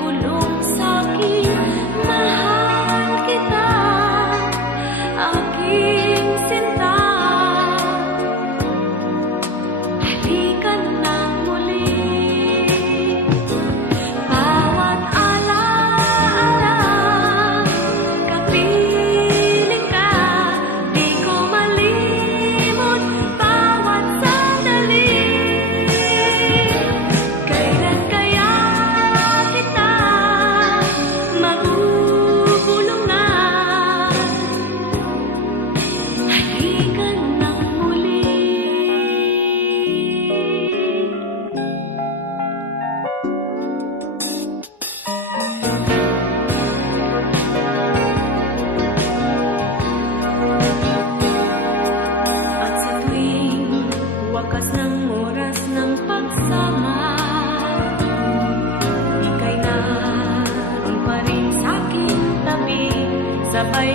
bulong sa'kin. Mahal kita, aking sinta. Halika nang muli. Bawat alaala, kapiling ka. Di ko malimot bawat sandali. Kailan kaya kita magugulungan? Halika nang muli. At sa tuwing wakas ng oras ng pagsama, ika'y naroon pa rin sa'king tabi, sabay